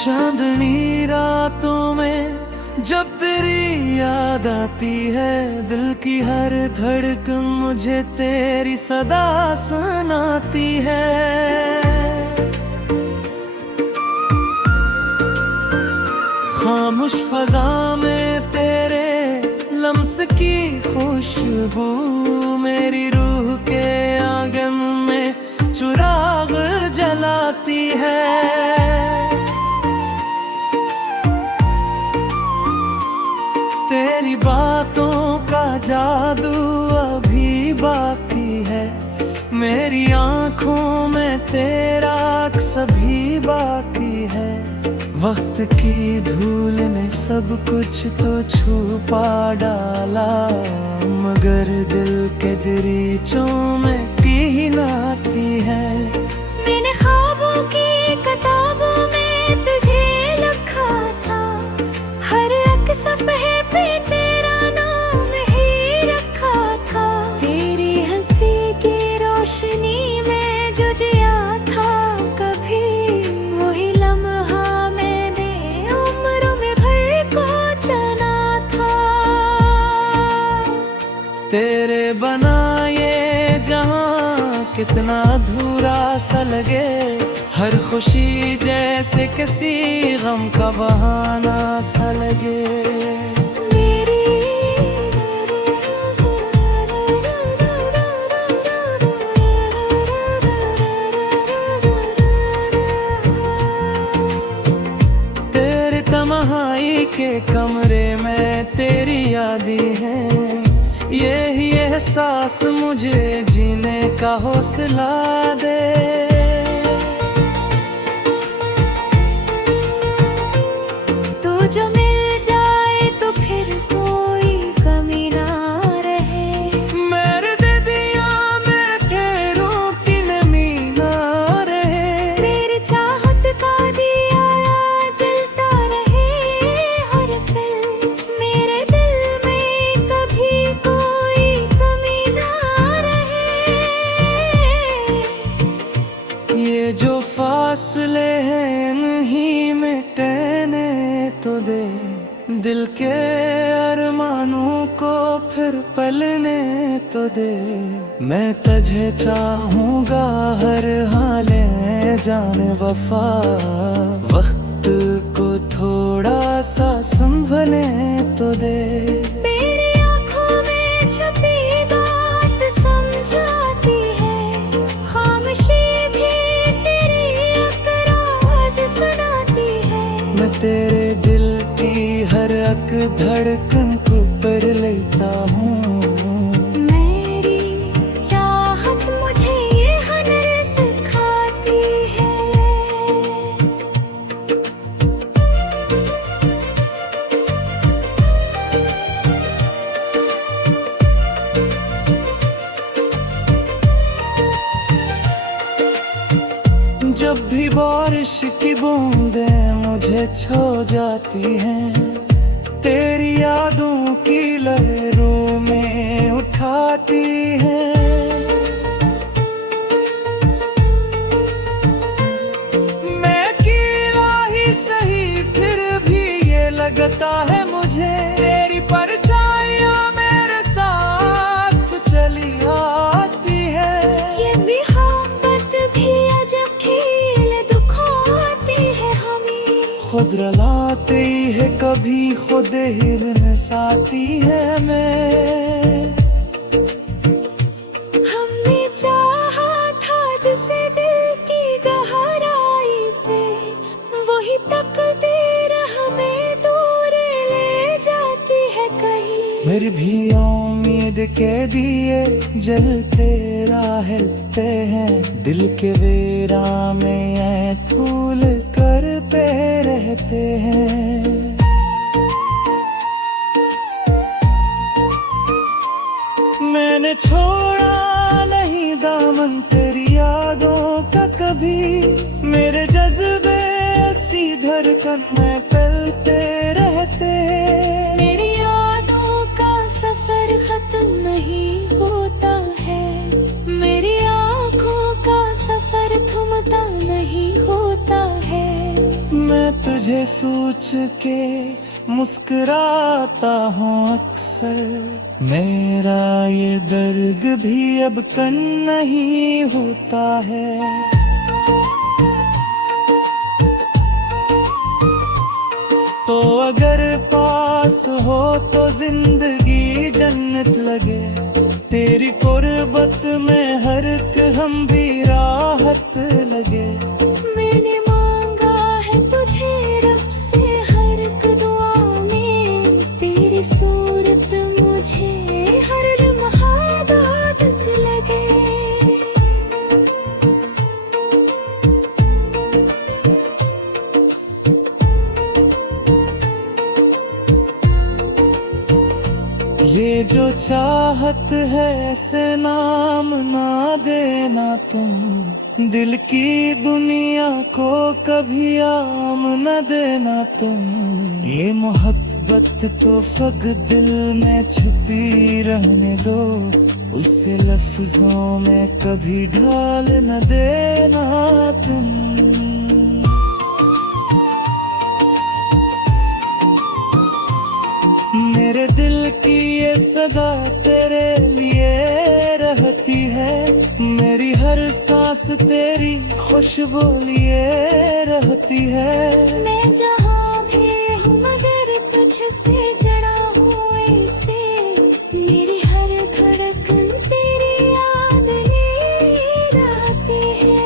चांदनी रातों में जब तेरी याद आती है, दिल की हर धड़कन मुझे तेरी सदा सुनाती है। खामोश फजा में तेरे लम्स की खुशबू मेरी रूह के आंगन में चिराग जलाती है। तेरी बातों का जादू अभी बाकी है, मेरी आंखों में तेरा अक्स अभी बाकी है। वक्त की धूल ने सब कुछ तो छुपा डाला, मगर दिल के दरीचों में की नाटी है। मैंने ख्वाबों की किताबों में तुझे लिखा था, हर एक सफ़े पे तेरा नाम ही रखा था। तेरी हंसी की रोशनी में जो जिया था कभी, वही लम्हा मैंने उम्र में भर को चुना था। तेरे बना ये जहां कितना अधूरा सा लगे, हर खुशी जैसे किसी गम का बहाना सा लगे। तेरे तन्हाई के कमरे में तेरी यादें हैं, यही एहसास मुझे जीने का हौसला दे। तू जो मिल जाए तो फिर कोई कमी ना रहे, मेरे दिया में फेरों की नमी ना रहे। मेरी चाहत का दिया जलता रहे हर पल, मेरे दिल में कभी कोई कमी ना रहे। ये जो फासले हैं नहीं मिटने तो दे, दिल के अरमानों को फिर पलने तो दे। मैं तुझे चाहूँगा हर हाल में जाने वफा, वक्त को थोड़ा सा संभलने तो दे। मेरी आँखों में छुपी बात समझाती है, खामोशी भी तेरी एकरार सुनाती है। मैं तेरे दिल की हर एक धड़कन को पर लेता हूँ। मेरी चाहत मुझे ये हुनर सिखाती है। जब भी बारिश की बूंदें मुझे छू जाती हैं, तेरी यादों की लहरों में उठाती हैं। मैं अकेला ही सही फिर भी ये लगता है मुझे, तेरी परछाइयां मेरे साथ चली आती है। ये मोहब्बत भी अजब खेल दिखाती है हमें, खुद रलाती है कभी खुद हिरन साथी है। मैं हमने चाहा था जिसे दिल की गहराई से, वही तकदीर हमें दूर ले जाती है कहीं। फिर भी उम्मीद के दिए जलते रहते हैं, दिल के वेरा में ये फूल करते रहते हैं। मैंने छोड़ा नहीं दामन तेरी यादों का कभी, मेरे जज्बे ऐसी धड़कन में पलते रहते। मेरी यादों का सफर खत्म नहीं होता है, मेरी आँखों का सफर थमता नहीं होता है। मैं तुझ तुझे सोच के मुस्कुराता हूँ अक्सर। मेरा ये दर्द भी अब कम नहीं होता है। तो अगर पास हो तो जिंदगी जन्नत लगे। तेरी कुर्बत में हर एक हम भी राहत लगे। मैंने मांगा है तुझे रब से हर एक दुआ में। तेरी सूरत मुझे हर लम्हा इबादत लगे। ये जो चाहत है ऐसे नाम ना देना तुम। दिल की दुनिया को कभी आम न देना तुम। ये मोहब्बत तो फक दिल में छुपी रहने दो। उसे लफ्जों में कभी ढाल न देना तुम। मेरे दिल की ये सदा तेरे लिए रहती है। मेरी हर सांस तेरी खुशबू लिए रहती है। मैं जहाँ भी हूँ मगर तुझसे जड़ा हूँ ऐसे। मेरी हर धड़कन तेरी याद ले रहती है।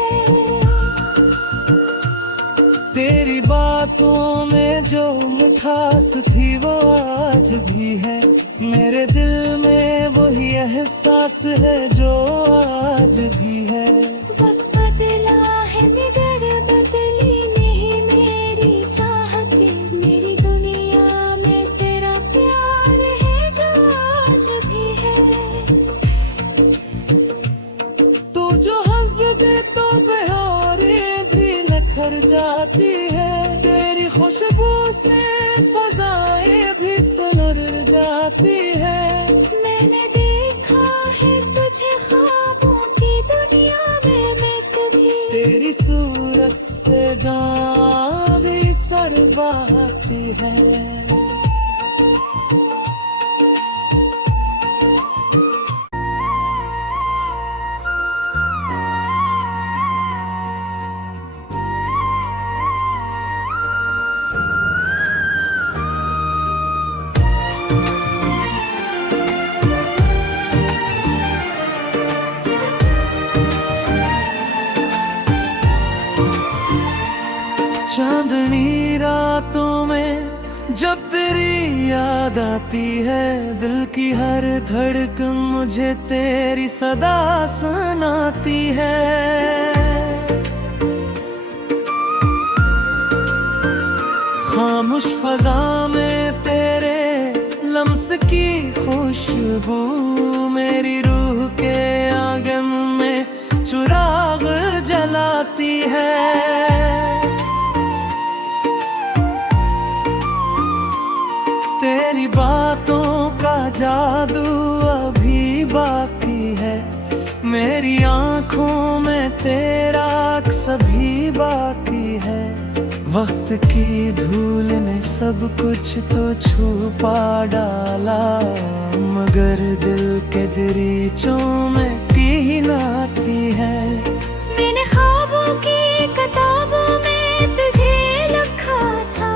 तेरी बातों में जो मिठास थी वो आज भी है। मेरे दिल में वही एहसास है जो आज भी है। वक्त बदला है मगर बदली नहीं मेरी चाहते। मेरी दुनिया में तेरा प्यार है जो आज भी है। तू जो हंसदे तो बहारे भी निखर जाती है। तेरी खुशबू से फजाएं भी सुनर जाती है। मैंने देखा है तुझे ख्वाबों की दुनिया में मैं कभी। तेरी सूरत से जान भी सड़बाती है। चांदनी रातों में जब तेरी याद आती है। दिल की हर धड़कन मुझे तेरी सदा सुनाती है। खामोश फजा में तेरे लम्स की खुशबू मेरी रूह के आंगन में चिराग जलाती है। तेरी बातों का जादू अभी बाकी है। मेरी आंखों में तेरा अक्स अभी बाकी है। वक्त की धूल ने सब कुछ तो छुपा डाला मगर दिल के दरीचों में की नाटी है। मैंने ख्वाबों की किताबों में तुझे लिखा था।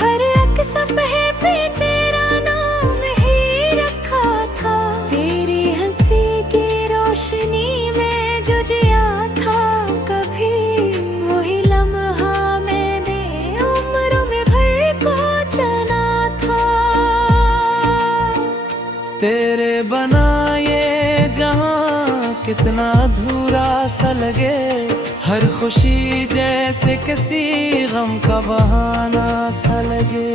हर एक सफ़हे पे तेरा नाम ही रखा था। तेरी हंसी की रोशनी में जो जिया था कभी। वही लम्हा मैंने उम्र में भर को चुना था। तेरे बनाए जहां कितना अधूरा सा लगे। हर खुशी जैसे किसी गम का बहाना सा लगे।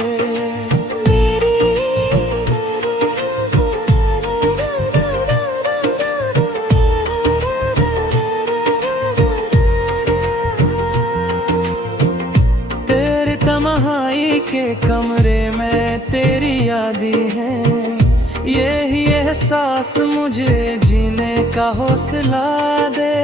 तेरे तन्हाई के कमरे में तेरी यादें हैं। यही एहसास मुझे जीने का हौसला दे।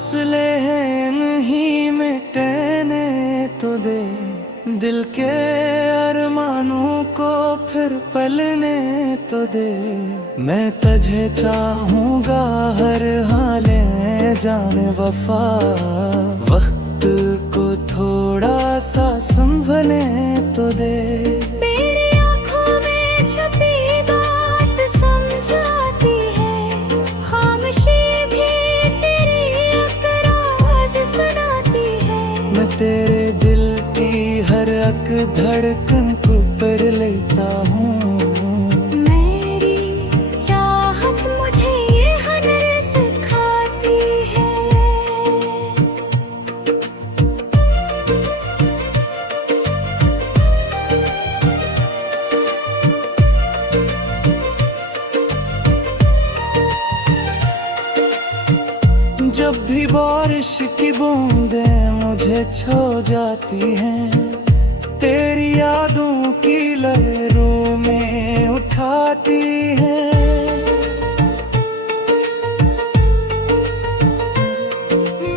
फासले हैं नहीं मिटने तो दे, दिल के अरमानों को फिर पलने तो दे। मैं तुझे चाहूँगा हर हाल में जाने वफा, वक्त को थोड़ा सा संभलने तो दे। मेरी आँखों में छपी बात समझाती है, खामोशी भी तेरी एतराज़ सुनाती है। मैं तेरे दिल की हर एक धड़कन को पर लेता हूँ। मेरी चाहत मुझे ये हुनर सिखाती है। जब भी बारिश की बूंदें मुझे छो जाती हैं, तेरी यादों की लहरों में उठाती हैं।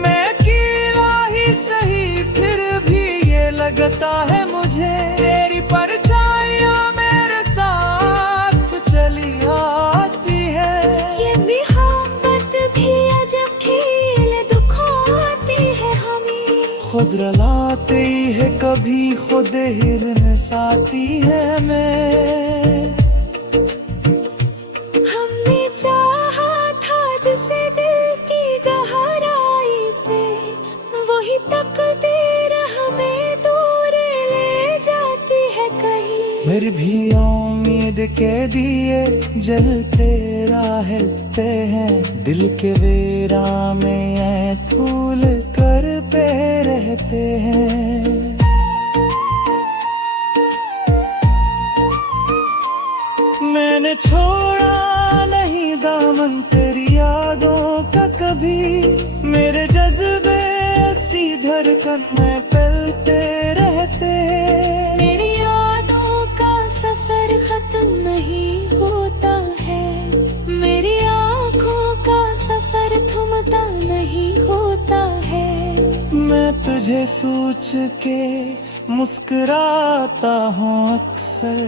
मैं अकेला ही सही फिर भी ये लगता है मुझे, तेरी परछाइयाँ मेरे साथ चली आती है। ये मोहब्बत भी अजब खेल दिखाती है हमें, खुद रलाते ही है कभी खुद हिरन साथी है। मैं हमने चाहा था जिसे दिल की गहराई से, वही तकदीर हमें दूर ले जाती है कहीं। फिर भी उम्मीद के दिए जलते रहते हैं, दिल के वेरा में ये फूल कर पे रहते हैं। मैंने छोड़ा नहीं दामन तेरी यादों का कभी, मेरे जज्बे सी धड़कन में पलते रहते हैं। मेरी यादों का सफर खत्म नहीं होता है, मेरी आँखों का सफर थमता नहीं होता है। मैं तुझे सोच के मुस्कुराता हूँ अक्सर,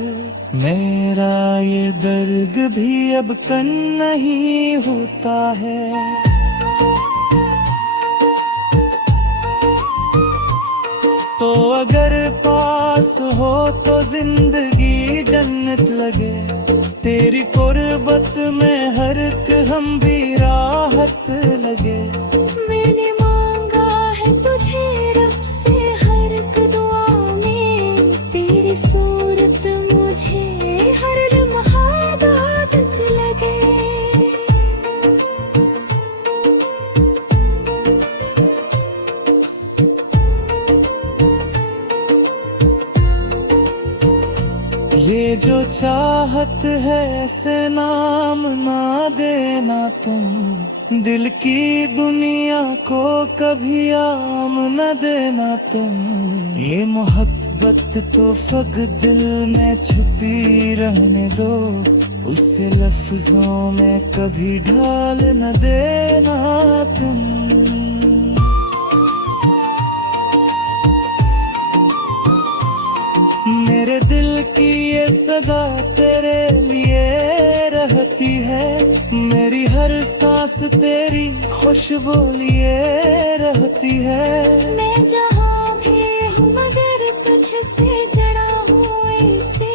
मेरा ये दर्द भी अब कम नहीं होता है। तो अगर पास हो तो जिंदगी जन्नत लगे, तेरी कुर्बत में हर एक हम भी राहत लगे। मैंने मांगा है तुझे रब से हर एक दुआ में, तेरी सूरत मुझे हर लम्हा इबादत लगे। ये जो चाहत है ऐसे नाम ना देना तुम, दिल की दुनिया को कभी आम न देना तुम। ये मोहब्बत तो फक दिल में छुपी रहने दो, उसे लफ्जों में कभी ढाल न देना तुम। मेरे दिल की ये सदा तेरे लिए रहती है, मेरी हर सांस तेरी खुशबू लिए रहती है। मैं जहाँ भी हूँ मगर तुझसे जड़ा हूँ ऐसे,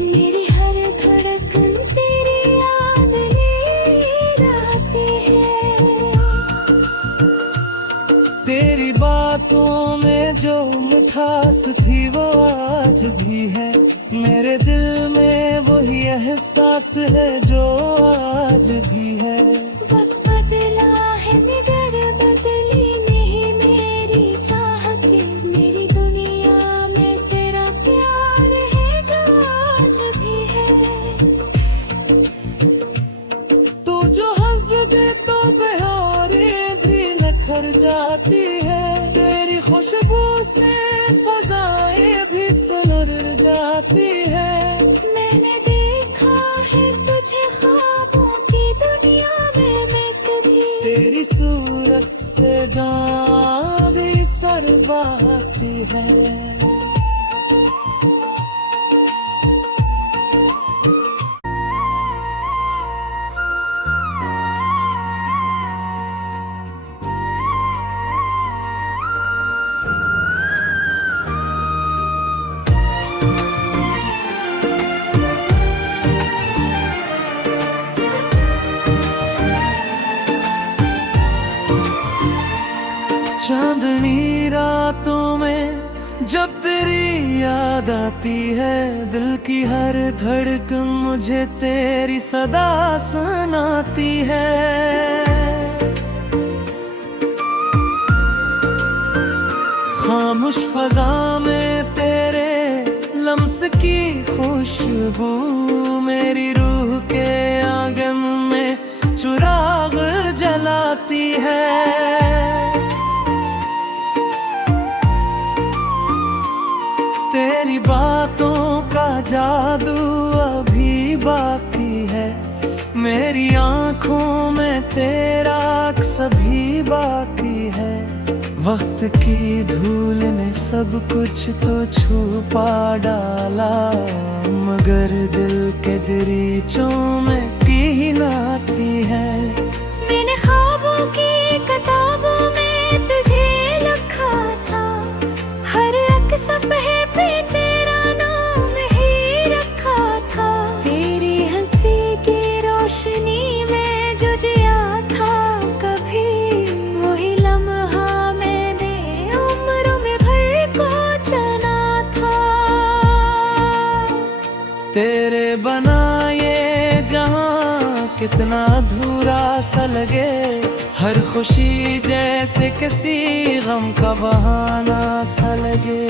मेरी हर धड़कन तेरी याद ले रहती है। तेरी बातों में जो मिठास थी वो आज भी है, मेरे दिल में वही एहसास है जो आज भी है। वक्त बदला है मगर बदली नहीं मेरी चाहत, मेरी दुनिया में तेरा प्यार है जो आज भी है। तू जो हंस दे तो बहारें भी निखर जाती है, तेरी खुशबू से फजाएं भी सुलर जाती है। मैंने देखा है तुझे ख्वाबों की दुनिया में मैं कभी, तेरी सूरत से है। चांदनी रातों में जब तेरी याद आती है, दिल की हर धड़कन मुझे तेरी सदा सुनाती है। खामोश फजा में तेरे लम्स की खुशबू मेरी रूह के आंगन में चिराग जलाती है। तेरी बातों का जादू अभी बाकी है, मेरी आंखों में तेरा अक्स अभी बाकी है। वक्त की धूल ने सब कुछ तो छुपा डाला, मगर दिल के दरीचों में पीन आती है। मैंने ख्वाबों की किताबों में तुझे लिखा था, हर एक सफ़े पे तेरा नाम ही रखा था। तेरी हंसी की रोशनी में जो जिया था कभी, वही लम्हा मैंने उम्र में भर को चुना था। तेरे बना ये जहां कितना अधूरा सा लगे, हर खुशी जैसे किसी गम का बहाना सा लगे।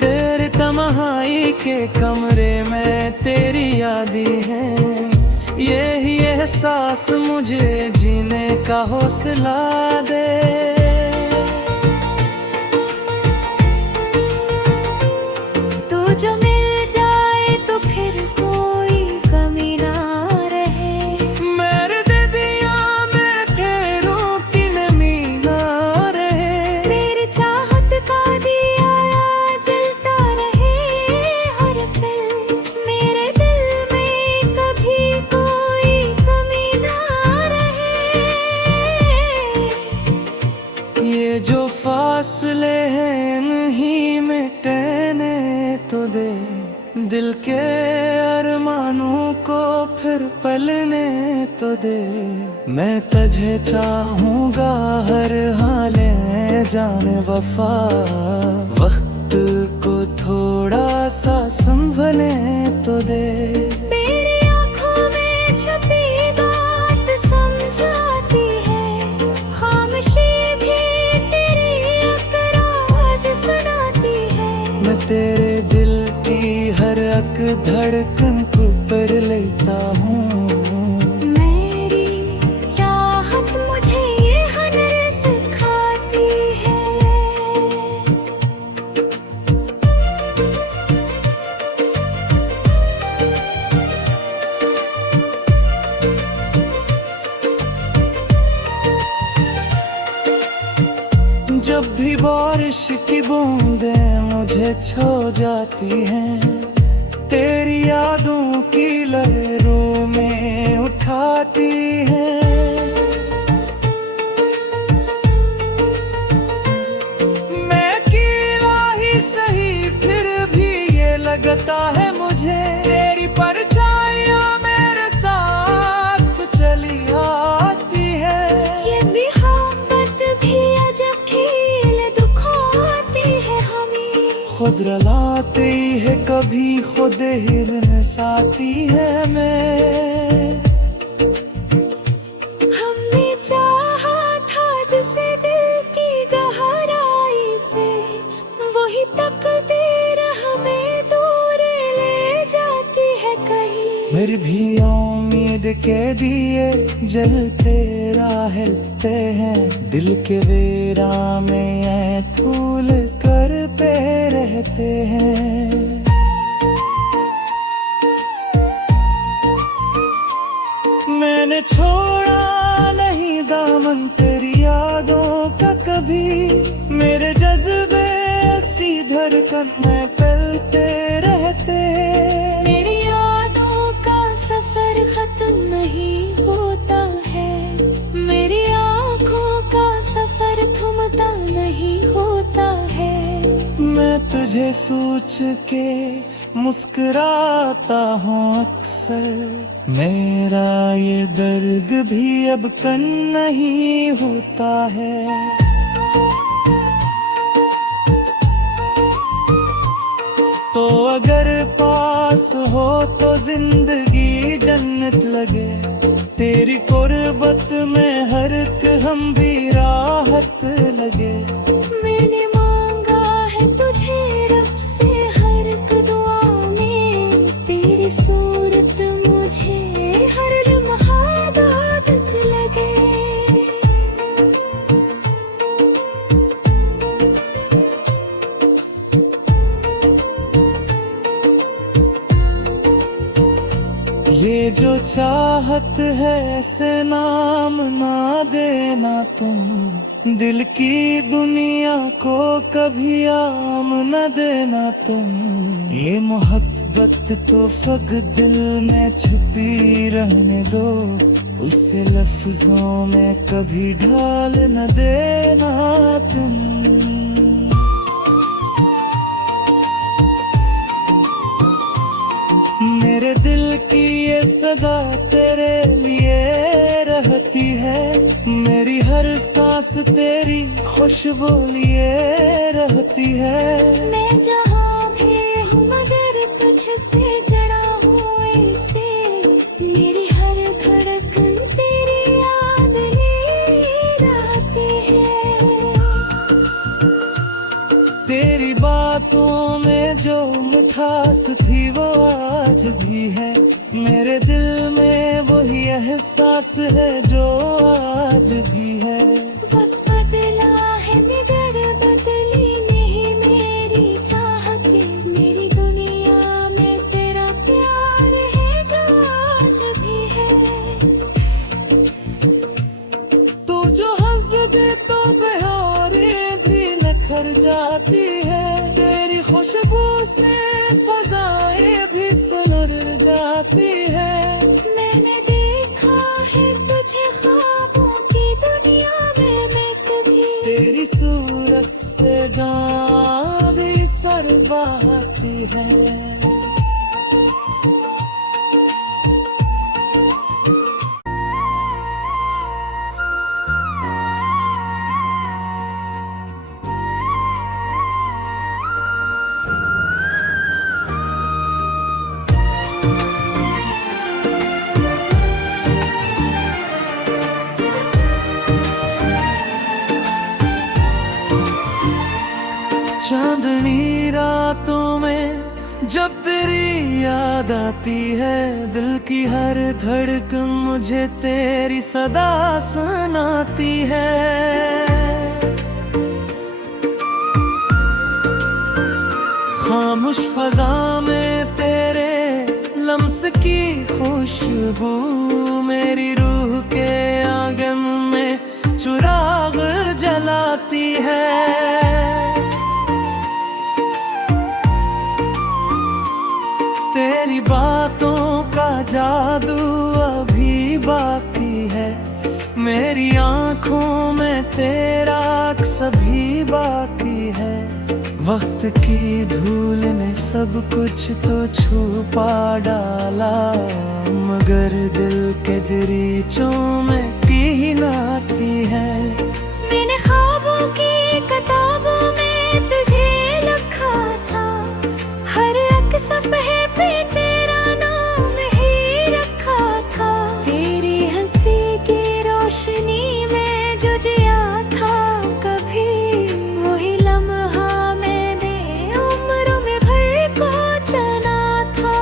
तेरे तन्हाई के कमरे में तेरी यादें हैं, यही एहसास मुझे जीने का हौसला दे। तू जो मिल जाए तो फिर कोई कमी ना रहे, मेरे दिया में फेरों की नमी ना रहे। मेरी चाहत का दिया जलता रहे हर पल, मेरे दिल में कभी कोई कमी ना रहे। ये जो फासले हैं नहीं मिटने तो दे, दिल के अरमानों को फिर पलने तो दे। मैं तुझे चाहूँगा हर हाल में जाने वफा, वक्त को थोड़ा सा संभलने तो दे। मेरी आँखों में छुपी बात समझाती है, खामोशी भी तेरी अकरार सुनाती है। मैं तेरे दिल की हर एक धड़कन को पर लेता हूँ। मेरी चाहत मुझे ये हुनर सिखाती है। जब भी बारिश की बूंदें मुझे छू जाती हैं, तेरी यादों की लहरों में उठाती हैं। मैं कीला ही सही फिर भी ये लगता है मुझे, तेरी परछाइयां मेरे साथ चली आती है। ये मोहब्बत भी अजब खेल दिखाती है हमें, खुद रलाती है कभी खुद ही साथी है। मैं हमने चाहा था जिसे दिल की गहराई से, वही तकदीर हमें दूर ले जाती है कहीं। मेरी भी उम्मीद के दिए जलते रहते हैं, दिल के वेरा में फूल करते रहते हैं। छोड़ा नहीं दामन तेरी यादों का कभी। मेरे जज्बे ऐसी धड़कन में पलते रहते। मेरी यादों का सफर खत्म नहीं होता है, मेरी आँखों का सफर थमता नहीं होता है। मैं तुझे सोच के मुस्कुराता हूँ अक्सर, मेरा ये दर्द भी अब कम नहीं होता है। तो अगर पास हो तो जिंदगी जन्नत लगे, तेरी कुर्बत में हर एक हम भी राहत लगे। मैंने मांगा है तुझे रब से हर एक दुआ में, तेरी सूरत मुझे हर लम्हा इबादत लगे। ये जो चाहत है ऐसे नाम ना देना तुम, दिल की दुनिया को कभी आम न देना तुम। ये मोहब्बत तो फक दिल में छुपी रहने दो, उसे लफ्जों में कभी ढाल न देना तुम। मेरे दिल की ये सदा तेरे लिए रहती है, मेरी हर सांस तेरी खुशबू लिए रहती है। मैं जहाँ भी हूँ मगर तुझसे जड़ा हूँ ऐसे, मेरी हर धड़कन तेरी याद ले रहती है। तेरी बातों में जो मिठास थी वो आज भी है, मेरे दिल में वही एहसास है जो आज भी है। वक्त बदला है मगर बदली नहीं मेरी चाहतें, मेरी दुनिया में तेरा प्यार है जो आज भी है। तू जो हंस दे तो बहारें भी निखर जाती है, तेरी खुशबू से फजाएं भी सुनर जाती है। मैंने देखा है तुझे ख्वाबों की दुनिया में, मैं कभी तेरी सूरत से जान भी शर्माती है। चांदनी रातों में जब तेरी याद आती है, दिल की हर धड़कन मुझे तेरी सदा सुनाती है। खामोश फजा में तेरे लम्स की खुशबू मेरी रूह के आंगन में चिराग जलाती है। तेरी बातों का जादू अभी बाकी है, मेरी आंखों में तेरा अक्स अभी बाकी है। वक्त की धूल ने सब कुछ तो छुपा डाला, मगर दिल के दरीचों में की नाटी है। मैंने ख्वाबों की किताबों में तुझे लिखा था, हर एक सफ़हे पे तेरा नाम ही रखा था। तेरी हंसी की रोशनी में जो जिया था कभी, वही लम्हा मैंने उम्र में भर को चुना था।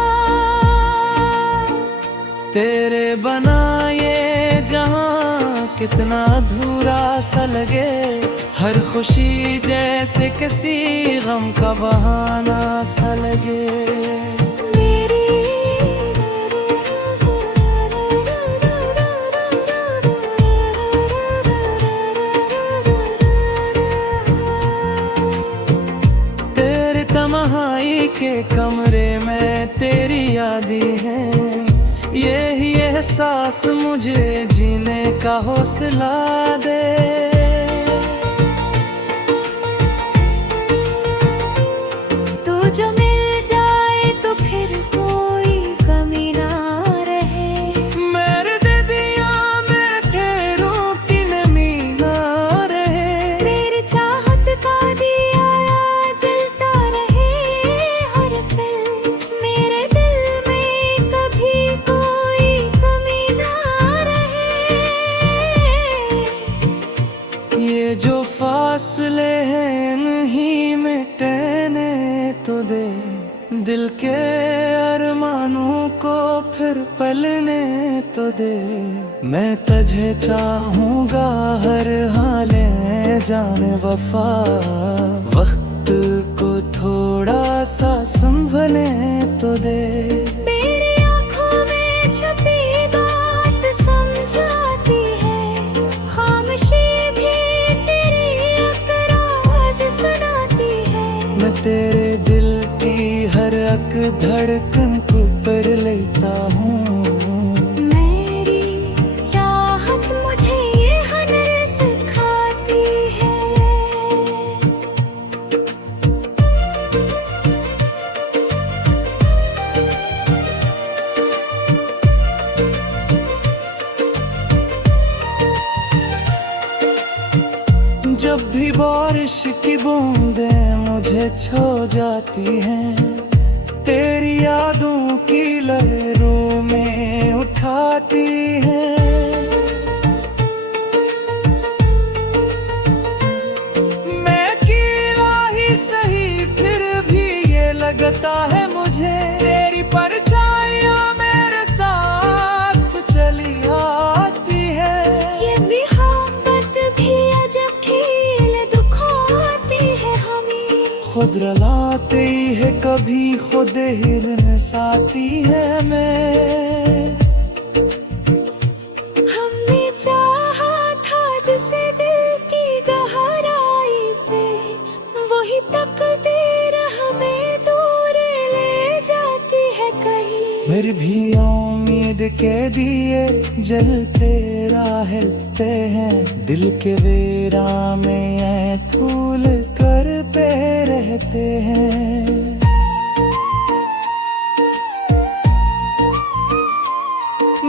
तेरे बनाए जहां कितना अधूरा सा लगे, हर खुशी जैसे किसी गम का बहाना सा लगे। के कमरे में तेरी यादें हैं, यही एहसास मुझे जीने का हौसला दे। तू जो मिल जाए तो फिर कोई कमी ना रहे, मेरे दिया में फेरों की नमी ना रहे। तेरी चाहत का दिया जलता रहे हर पल, मेरे दिल में कभी कोई कमी ना रहे। ये जो फासले हैं नहीं मिटने तो दे, दिल के अरमानों को फिर पलने तो दे। मैं तुझे चाहूँगा हर हाल में जाने वफा, वक्त को थोड़ा सा संभलने तो दे। मेरी आँखों में छपी बात समझाती है, खामोशी भी तेरी अकरार सुनाती है। मैं तेरे दिल की हर अक धड़कन को पर लेता हूँ। मेरी चाहत मुझे ये हुनर सिखाती है। जब भी बारिश की बूंदें मुझे छू जाती हैं, तेरी यादों की लहरों में उठाती हैं। मैं अकेला ही सही फिर भी ये लगता है मुझे, तेरी परछाइयां मेरे साथ चली आती है। ये मोहब्बत भी अजब खेल दिखाती है हमें, खुद रलाते ही है कभी खुद हिरन साथी है। मैं हमने चाहा था जिसे दिल की गहराई से, वही तकदीर हमें दूर ले जाती है कहीं। मेरी भी उम्मीद के दिए जलते रहते हैं, दिल के वेरा में ये फूल कर पे रहते हैं।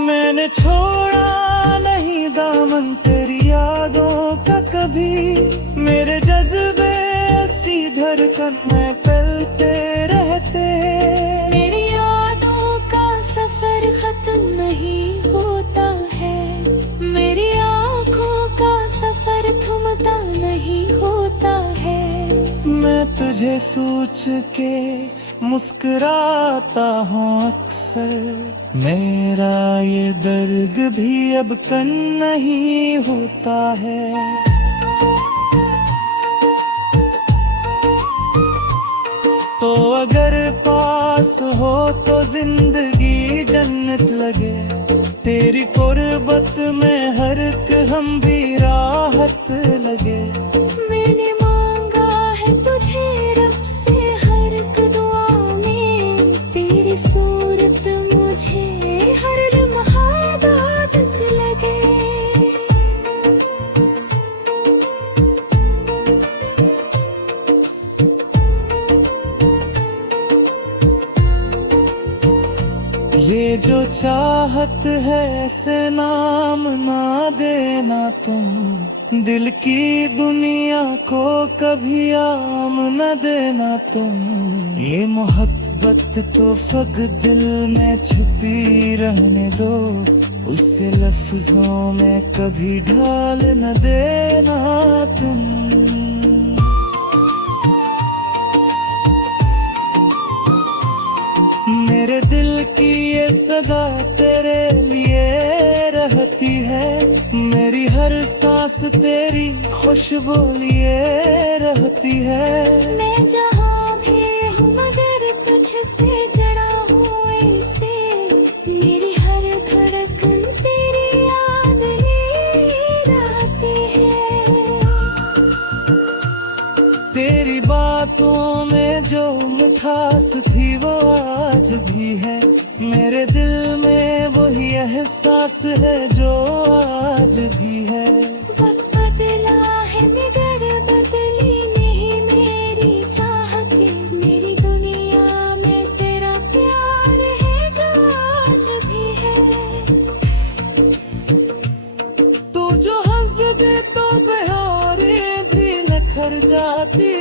मैंने छोड़ा नहीं दामन तेरी यादों का कभी, मेरे जज्बे ऐसी धड़कन में पलते रहते। मेरी यादों का सफर खत्म नहीं होता है, मेरी आँखों का सफर थमता नहीं होता है। मैं तुझे सोच के मुस्कुराता हूँ अक्सर, मेरा ये दर्द भी अब कम नहीं होता है। तो अगर पास हो तो जिंदगी जन्नत लगे, तेरी कुर्बत में हर एक हम भी राहत लगे। मैंने मांगा है तुझे रब से हर एक दुआ में, तेरी सूरत मुझे हर लम्हा इबादत लगे। ये जो चाहत है ऐसे नाम ना देना तुम, दिल की दुनिया को कभी आम न देना तुम। ये मोहब्बत तो फक दिल में छुपी रहने दो, उसे लफ्जों में कभी ढाल न देना तुम। मेरे दिल की ये सदा तेरे लिए रहती है, मेरी हर सांस तेरी खुशबू लिए रहती है। मैं जहाँ भी हूँ मगर तुझसे जड़ा हूँ ऐसे, मेरी हर धड़कन तेरी याद ले रहती है। तेरी बातों में जो मिठास थी वो आज भी है, मेरे दिल में वही एहसास है जो आज भी है। वक्त बदला है मगर बदली नहीं मेरी चाहती, मेरी दुनिया में तेरा प्यार है जो आज भी है। तू जो हंस दे तो बहारें भी निखर जाती